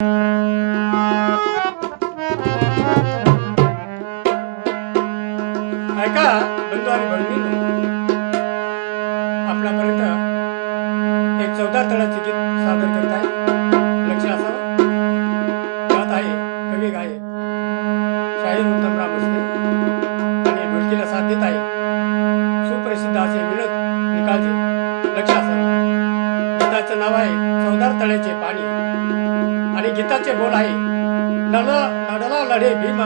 ऐका बंधू आणि बहिणी. आपल्यापर्यंत एक चौदार तळाचे गीत सादर करत आहे. लक्ष असावं. गात आहे कवी गायक शाहीर उत्तमराव भोसले आणि ढोलकीला साथ देत आहे. सुप्रसिद्ध असे विनोद निकालचे लक्ष असावं. गीताचं नाव आहे चौदार तळ्याचे पाणी. आणि बोल आहे. लढला लढला लढे भीम.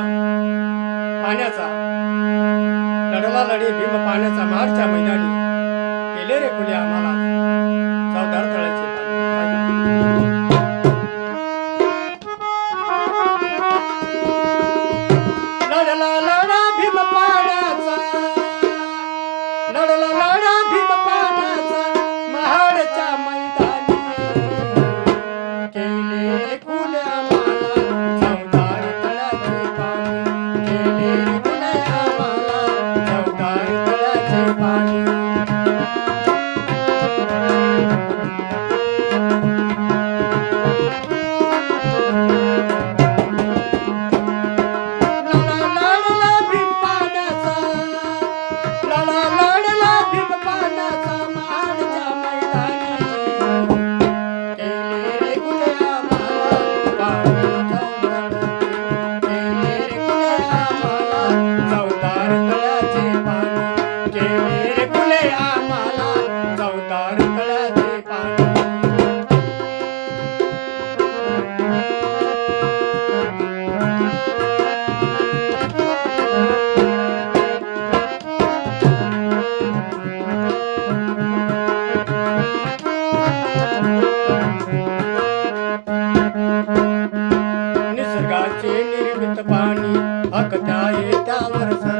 पाण्याचा. लढला लढे भीम पाण्याचा मारच्या मैदानी. केले रे खुले आम्हाला. केले रे आम्हाला चौदार तळ्याचे पाणी निसर्गाचे निर्मित पाणी हकता त्यावर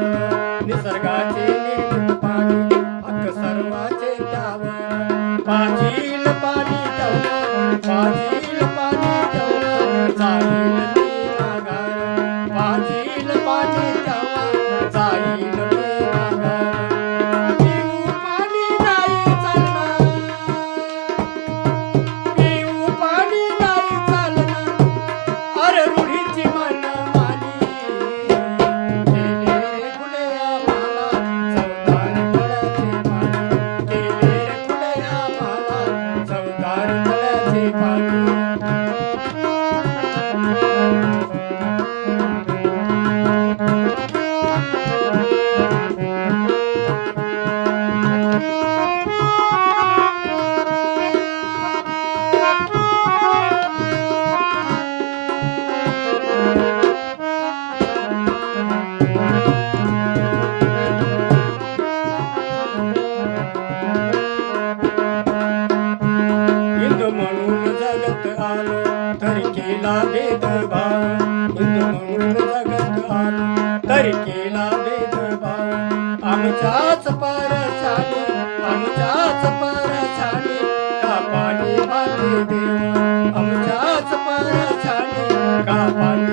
केला भेदभाव हिंदू म्हणून जगत आलो तरी केला भेदभाव आमच्याच परशाने आमच्याच परशाने का पाणी वाटे देव आमच्याच परशाने का पाणी